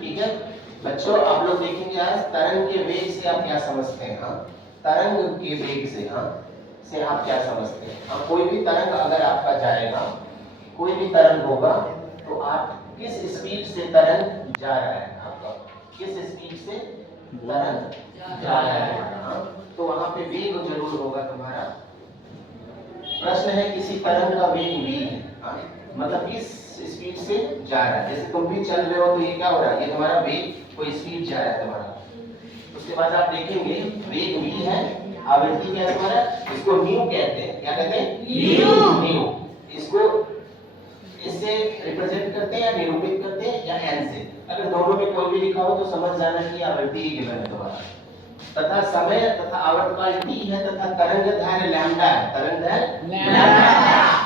ठीक है बच्चों, आप लोग देखेंगे आज तरंग के वेग से आप क्या समझते हैं। हाँ, तरंग के वेग से, हाँ से आप क्या समझते हैं। हाँ, कोई भी तरंग अगर आपका जाएगा, कोई भी तरंग होगा तो आप किस स्पीड से तरंग जा रहा है, आपका किस स्पीड से तरंग जा रहा है। हाँ, तो वहां पे वेग जरूर होगा तुम्हारा। प्रश्न है किसी तरंग का वेग v है, हाँ, मतलब किस स्पीड से जा रहा है। जैसे तुम भी चल रहे हो तो ये क्या हो रहा है, ये तुम्हारा वेग कोई स्पीड जा रहा है तुम्हारा। उसके बाद आप देखेंगे वेग v है, आवृत्ति क्या है तुम्हारा, इसको न्यू कहते हैं। क्या कहते हैं, न्यू। इसको इससे रिप्रेजेंट करते हैं या निरूपित करते हैं या n से। अगर दोनों में कोई भी लिखा हो तो समझ जाना कि आवृत्ति ही गिवन है तुम्हारा। तथा समय तथा आवर्तकाल t है तथा तरंग दैर्घ्य लैम्डा है, तरंग दैर्घ्य लैम्डा।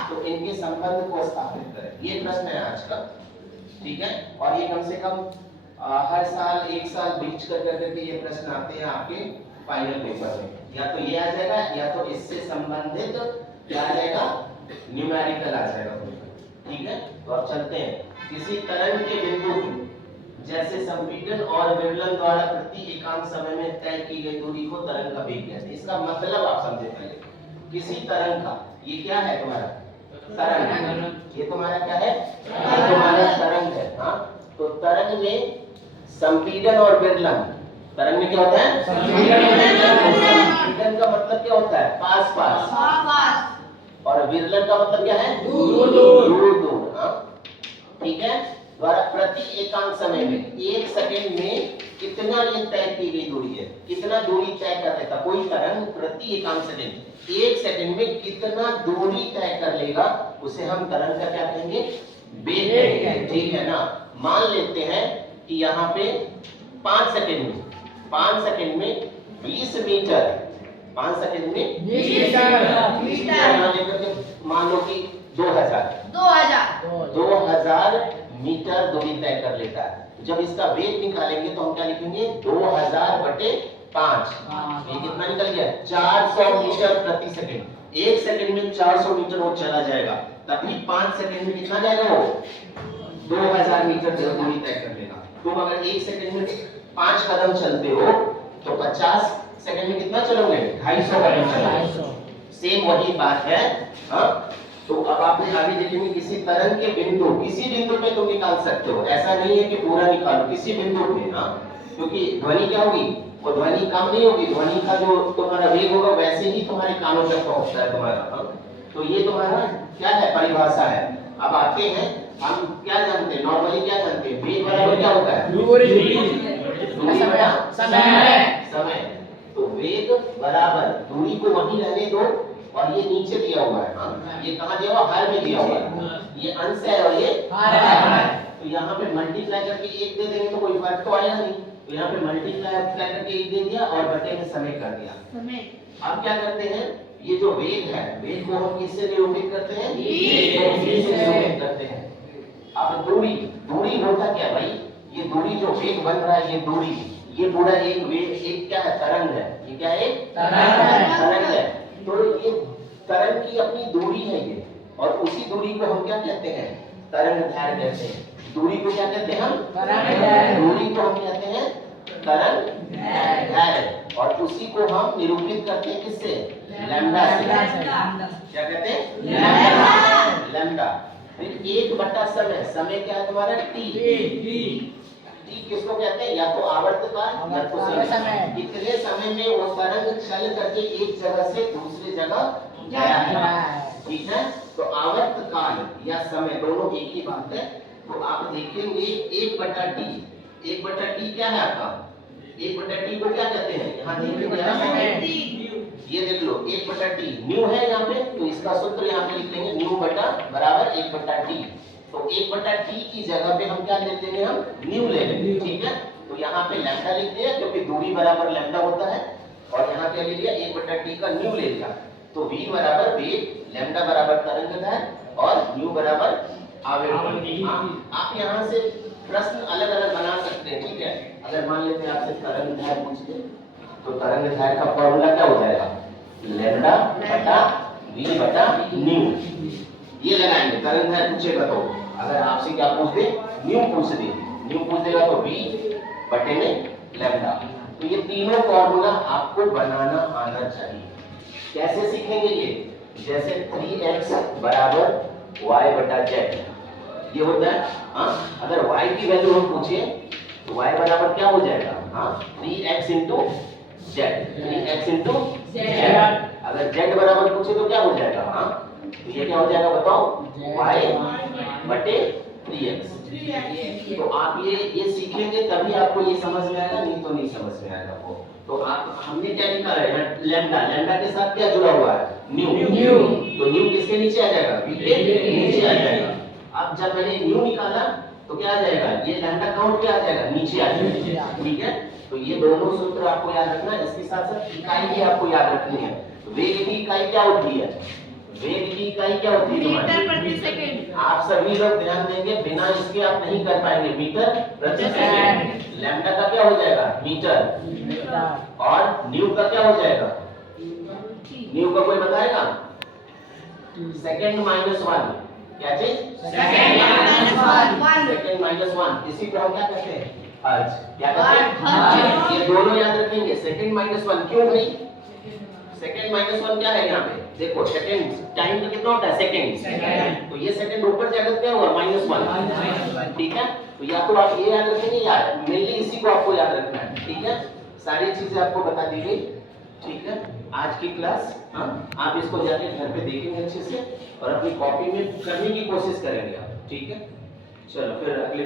तो इनके संबंध को स्थापित करें, ये प्रश्न है आज का। ठीक है, और ये कम से कम हर साल एक साल बीच कर करके ये प्रश्न आते हैं आपके फाइनल पेपर में। या तो ये आ जाएगा या तो इससे संबंधित क्या आ जाएगा, न्यूमेरिकल आ जाएगा। ठीक है, तो अब चलते हैं। किसी तरंग के बिंदु की जैसे संपीड़न और विवलन द्वारा प्रति एकांक समय में तय की गई दूरी को तरंग का वेग कहते हैं। इसका मतलब आप समझे पहले। किसी तरंग का, ये क्या है तुम्हारा तरंग, ये तुम्हारा क्या है, ये तुम्हारा तरंग है। हाँ, तो तरंग में संपीड़न और विवलन, तरंग में क्या होता है, संपीड़न का मतलब क्या होता है, पास पास, और विरलन का मतलब क्या है, दूर दूर। हाँ, ठीक है, द्वारा प्रति एकांक समय में एक सेकंड में कितना ये तय की गई दूरी है, कितना दूरी तय कर लेता कोई तरंग प्रति एकांक सेकंड, एक सेकंड में कितना दूरी तय कर लेगा, उसे हम तरंग का क्या कहेंगे, वेग कहेंगे। ठीक है ना। मान लेते हैं कि यहाँ पे 5 सेकंड में 20 मीटर, 5 सेकंड में 20 मीटर, मान लो कि 2000 मीटर दूरी तय कर लेता है। जब इसका वेग निकालेंगे तो हम क्या लिखेंगे, 2000/5। ये कितना निकल गया, 400 मीटर प्रति सेकंड। एक सेकंड में 400 मीटर वो चला जाएगा, तभी 5 सेकंड में कितना जाएगा, वो 2000 मीटर दूरी तय कर लेगा। तुम अगर एक सेकंड में 5 कदम चलते हो तो 50 सेकंड में कितना चलोगे, 250 कदम चलोगे। सेम वही बात है। हाँ, तो अब आपने आगे देखेंगे किसी तरंग के बिंदु, किसी बिंदु पे तुम निकाल सकते हो, ऐसा नहीं है कि पूरा निकालो, किसी बिंदु पे। हाँ, क्योंकि ध्वनि क्या होगी, वो ध्वनि कम नहीं होगी, ध्वनि का जो तुम्हारा वेग होगा वैसे ही तुम्हारे कानों तक पहुंचता है तुम्हारा। हाँ, तो ये तुम्हारा क्या है, परिभाषा है। अब आते हैं, हम क्या जानते हैं, नॉर्मली क्या जानते हैं, वेग बराबर क्या होता है, दूरी बटा समय। तो वेग बराबर, दूरी को वहीं रहने दो, और ये नीचे दिया हुआ है। हाँ, ये कहाँ दिया हुआ, हर में दिया हुआ है, ये अंश है और ये हर है। तो यहाँ पे मल्टीप्लाई करके 1 दे देंगे तो कोई फर्क तो आया नहीं। तो यहाँ पे मल्टीप्लाई करके 1 दे दिया और बटे में समय कर दिया। अब क्या करते हैं, ये जो वेग है, वेग को हम किससे निरूपित करते हैं, v से निरूपित करते हैं। अब दूरी होता क्या भाई, ये दूरी जो वेग बन रहा है, ये दूरी, ये पूरा एक वेग, एक क्या है, तरंग है। ये क्या है, तरंग है। तो ये तरंग की अपनी दूरी है ये, और उसी दूरी को हम क्या कहते हैं, तरंग दैर्घ्य कहते हैं। दूरी को क्या कहते हैं हम, दूरी को हम कहते हैं तरंग दैर्घ्य, और उसी को हम निरूपित करते हैं किससे, लैम्डा से। क्या कहते हैं, लैम्डा। फिर 1 समय, समय क्या है तुम्हारा, t किसको कहते हैं, या तो आवर्तकाल या तो समय। कितने समय में वो तरंग चल करके एक जगह से दूसरी जगह गया है। ठीक है, तो आवर्तकाल या समय दोनों एक ही बात है। तो आप देखेंगे 1/t क्या है आपका, 1/t को क्या कहते हैं, यहाँ देखेंगे ये देख लो 1/t न्यू है यहाँ पे, तो इसका सूत्र यहाँ पे लिख लेंगे, न्यू बटा बराबर 1/t। तो 1/t की जगह पे हम क्या ले लेंगे, हम न्यू ले लेंगे। ठीक है, तो यहाँ पे लैम्डा लिख दिया क्योंकि दूरी बराबर लैम्डा होता है, और यहाँ क्या ले लिया, 1/t का न्यू ले लिया। तो v बराबर वेग, लैम्डा बराबर तरंग दैर्घ्य और न्यू बराबर आवेग। आप यहाँ से प्रश्न अलग अलग बना सकते हैं। ठीक है, अगर मान लेते हैं आपसे तरंग दैर्घ्य पूछते तो तरंग दैर्घ्य का फॉर्मूला क्या हो जाएगा, लैम्डा बटा v बटा न्यू, ये लगाएंगे। तरंग दैर्घ्य पूछेगा तो अगर आपसे क्या पूछ दे, न्यू पूछ दे न्यू पूछ देगा तो v बटे में लैम्डा। तो ये तीनों फॉर्मूला आपको बनाना आना चाहिए। कैसे सीखेंगे ये? जैसे 3x बराबर y बटा z, ये होता है। हाँ, अगर y की वैल्यू हम पूछे तो y बराबर क्या हो जाएगा? हाँ, 3x into Z, 3x into Z. अगर z बराबर पूछे तो क्या हो जाएगा? हाँ, तो ये क्या हो जाएगा बताओ? y बटे 3x। तो आप ये सीखेंगे तभी आपको ये समझ में आएगा, नहीं तो नहीं समझ में आएगा वो। तो आप हमने क्या निकाला है? लैम्डा, लैम्डा के साथ क्या जुड़ा हुआ है? न्यू। तो न्यू किसके नीचे आ जाएगा? v के नीचे आ जाएगा। अब जब मैंने न्यू निकाला तो क्या आ जाएगा? ये लैम्डा काउंट क्या आ जाएगा? नीचे आ जाएगा। ठीक है, तो ये दोनों सूत्र आपको याद रखना है। इसके साथ साथ इकाई भी आपको याद रखनी है। वेग की इकाई क्या होती है? वेग की इकाई क्या होती है? मीटर प्रति सेकंड। आप सभी लोग ध्यान देंगे, बिना इसके आप नहीं कर पाएंगे। मीटर प्रति सेकंड। लैम्डा का क्या हो जाएगा? मीटर। और न्यू का क्या हो जाएगा? न्यू का कोई बताएगा? Second minus 1। क्या चीज? Second minus 1। सेकंड माइनस 1, इसी को हम क्या कहते हैं? हर्ज। क्या कहते हैं? ये दोनों याद रखेंगे। सेकंड माइनस 1 क्यों भाई? सेकंड माइनस 1 क्या है यहाँ पे? देखो सेकंड टाइम का कितना होता है? सेकंड। तो ये सेकंड ऊपर जाकर क्या हुआ? -1। ठीक है, तो या तो आप ये याद रखेंगे या मेनली इसी को आपको याद रखना है। ठीक है, सारी चीजें आपको बता दी गई। ठीक है, आज की क्लास आप इसको जाके घर पे देखेंगे अच्छे से और अपनी कॉपी में करने की कोशिश करेंगे आप। ठीक है, चलो फिर अगले